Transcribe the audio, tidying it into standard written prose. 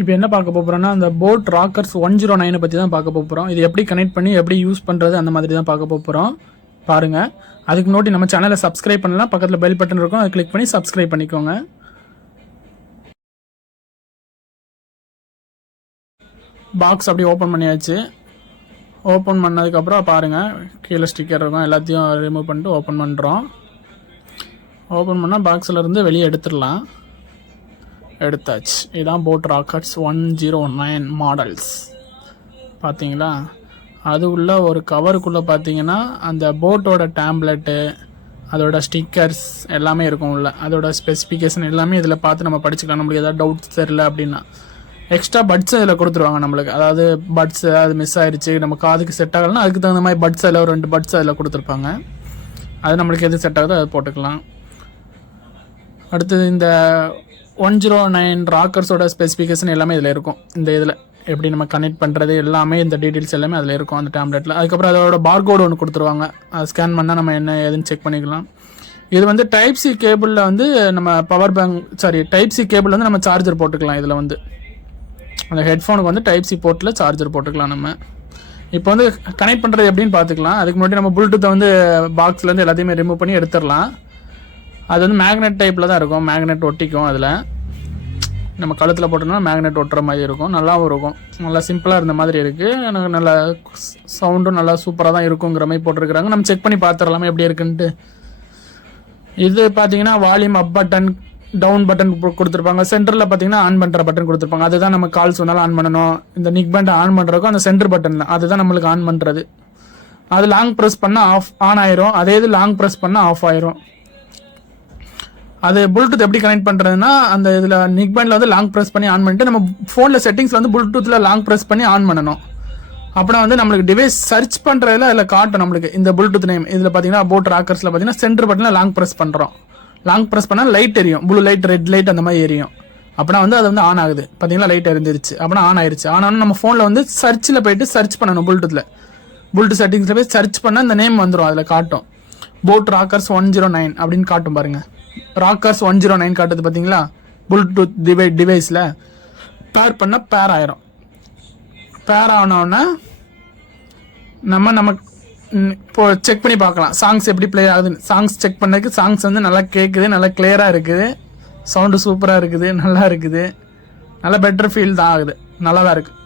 இப்போ என்ன பார்க்க போகிறோம்னா அந்த போட் ராக்கர்ஸ் 109 பற்றி தான் பார்க்க போகிறோம். இது எப்படி கனெக்ட் பண்ணி எப்படி யூஸ் பண்ணுறது அந்த மாதிரி தான் பார்க்க போகிறோம். பாருங்கள். அதுக்கு முன்னாடி நம்ம சேனலை சப்ஸ்கிரைப் பண்ணலாம், பக்கத்தில் பெல் பட்டன் இருக்கும், அதை கிளிக் பண்ணி சப்ஸ்கிரைப் பண்ணிக்கோங்க. பாக்ஸ் அப்படியே ஓப்பன் பண்ணியாச்சு. ஓப்பன் பண்ணதுக்கப்புறம் பாருங்கள், கீழே ஸ்டிக்கர் இருக்கும், எல்லாத்தையும் ரிமூவ் பண்ணிட்டு ஓப்பன் பண்ணுறோம். ஓப்பன் பண்ணால் பாக்ஸில் இருந்து வெளியே எடுத்துடலாம். எடுத்தாச்சு. இதுதான் போட் ராக்கர்ஸ் 109 மாடல்ஸ். பார்த்தீங்களா, அது உள்ள ஒரு கவருக்குள்ளே பார்த்தீங்கன்னா அந்த போட்டோட டேம்லெட்டு, அதோட ஸ்டிக்கர்ஸ் எல்லாமே இருக்கும் உள்ள. அதோட ஸ்பெசிஃபிகேஷன் எல்லாமே இதில் பார்த்து நம்ம படிச்சுக்கலாம். நம்மளுக்கு எதாவது டவுட்ஸ் தெரில அப்படின்னா எக்ஸ்ட்ரா பட்ஸ் இதில் கொடுத்துருவாங்க நம்மளுக்கு. அதாவது பட்ஸ் அது மிஸ் ஆயிடுச்சு, நம்ம காதுக்கு செட் ஆகலைன்னா அதுக்கு தகுந்த மாதிரி பட்ஸ் அதில் ஒரு 2 பட்ஸ் அதில் கொடுத்துருப்பாங்க. அது நம்மளுக்கு எது செட் ஆகுதோ அதை போட்டுக்கலாம். அடுத்தது இந்த 109 ராக்கர்ஸோட ஸ்பெசிஃபிகேஷன் எல்லாமே இதில் இருக்கும். இந்த இதில் எப்படி நம்ம கனெக்ட் பண்ணுறது எல்லாமே, இந்த டீட்டெயில்ஸ் எல்லாமே அதில் இருக்கும் அந்த டேம்லெட்டில். அதுக்கப்புறம் அதோட பார்கோடு ஒன்று கொடுத்துருவாங்க. அதை ஸ்கேன் பண்ணால் நம்ம என்ன ஏதுன்னு செக் பண்ணிக்கலாம். இது வந்து டைப் சி கேபிளில் வந்து நம்ம power bank type C cable வந்து நம்ம சார்ஜர் போட்டுக்கலாம். இதில் வந்து அந்த ஹெட்ஃபோனுக்கு வந்து டைப் சி போர்ட்டில் சார்ஜர் போட்டுக்கலாம். நம்ம இப்போ வந்து கனெக்ட் பண்ணுறது எப்படின்னு பார்த்துக்கலாம். அதுக்கு முன்னாடி நம்ம ப்ளூடூத்தை வந்து பாக்ஸ்லேருந்து எல்லாத்தையுமே ரிமூவ் பண்ணி எடுத்துடலாம். அது வந்து மேக்னெட் டைப்பில் தான் இருக்கும், மேக்னெட் ஒட்டிக்கும். அதில் நம்ம கழுத்தில் போட்டோம்னா மேக்னெட் ஒட்டுற மாதிரி இருக்கும், நல்லாவும் இருக்கும். நல்லா சிம்பிளாக இருந்த மாதிரி இருக்குது. எனக்கு நல்ல சவுண்டும் நல்லா சூப்பராக தான் இருக்குங்கிற மாதிரி போட்டிருக்கிறாங்க. நம்ம செக் பண்ணி பார்த்துடலாமே எப்படி இருக்குன்ட்டு. இது பார்த்தீங்கன்னா volume up button, down button கொடுத்துருப்பாங்க. சென்டரில் பார்த்தீங்கன்னா ஆன் பண்ணுற பட்டன் கொடுத்துருப்பாங்க. அதுதான் நம்ம கால்ஸ் வந்தாலும் ஆன் பண்ணணும். இந்த நிக் பேண்டை ஆன் பண்ணுறதுக்கும் அந்த சென்டர் பட்டன் தான், அதுதான் நம்மளுக்கு ஆன் பண்ணுறது. அது லாங் ப்ரெஸ் பண்ணால் ஆன் ஆயிரும், அதே இது லாங் ப்ரெஸ் பண்ணால் ஆஃப் ஆயிரும். அது ப்ளூடூத் எப்படி கனெக்ட் பண்ணுறதுன்னா, அந்த இதில் நிக் பேண்டில் வந்து லாங் ப்ரெஸ் பண்ணி ஆன் பண்ணிட்டு நம்ம ஃபோனில் செட்டிங்ஸில் வந்து ப்ளூடூத்தில் லாங் ப்ரெஸ் பண்ணி ஆன் பண்ணணும். அப்புறம் வந்து நம்மளுக்கு டிவைஸ் சர்ச் பண்ணுறதுல அதில் காட்டும் நம்மளுக்கு இந்த ப்ளூடூத் நேம். இதில் பார்த்தீங்கன்னா போட் ராக்கர்ஸில் பார்த்தீங்கன்னா சென்டர் பட்டனில் லாங் ப்ரெஸ் பண்ணுறோம். லாங் ப்ரெஸ் பண்ணால் லைட் எரியும், ப்ளூ லைட், ரெட் லைட் அந்த மாதிரி எரியும். அப்படின்னா வந்து அது வந்து ஆன் ஆகுது. பார்த்தீங்கன்னா லைட் எரிஞ்சிருச்சு, அப்படின்னா ஆன் ஆயிடுச்சு. ஆனால் நம்ம ஃபோனில் வந்து சர்ச்சில் போயிட்டு சர்ச் பண்ணணும். ப்ளூடூத் செட்டிங்ஸில் போய் சர்ச் பண்ணால் இந்த நேம் வந்துடும், அதில் காட்டும். போட் ராக்கர்ஸ் 109 அப்படின்னு காட்டும் பாருங்கள். ராக்கர்ஸ் 109 காட்டுது பார்த்தீங்களா. ப்ளூடூத் டிவைஸில் பேர் பண்ண பேர் ஆயிரும். பேர் ஆனோன்னா நம்ம இப்போ செக் பண்ணி பார்க்கலாம் சாங்ஸ் எப்படி ப்ளே ஆகுதுன்னு. சாங்ஸ் செக் பண்ணதுக்கு சாங்ஸ் வந்து நல்லா கேட்குது, நல்லா கிளியராக இருக்குது, சவுண்டு சூப்பராக இருக்குது, நல்லா இருக்குது, நல்லா பெட்டர் ஃபீல் தான் ஆகுது, நல்லா தான் இருக்குது.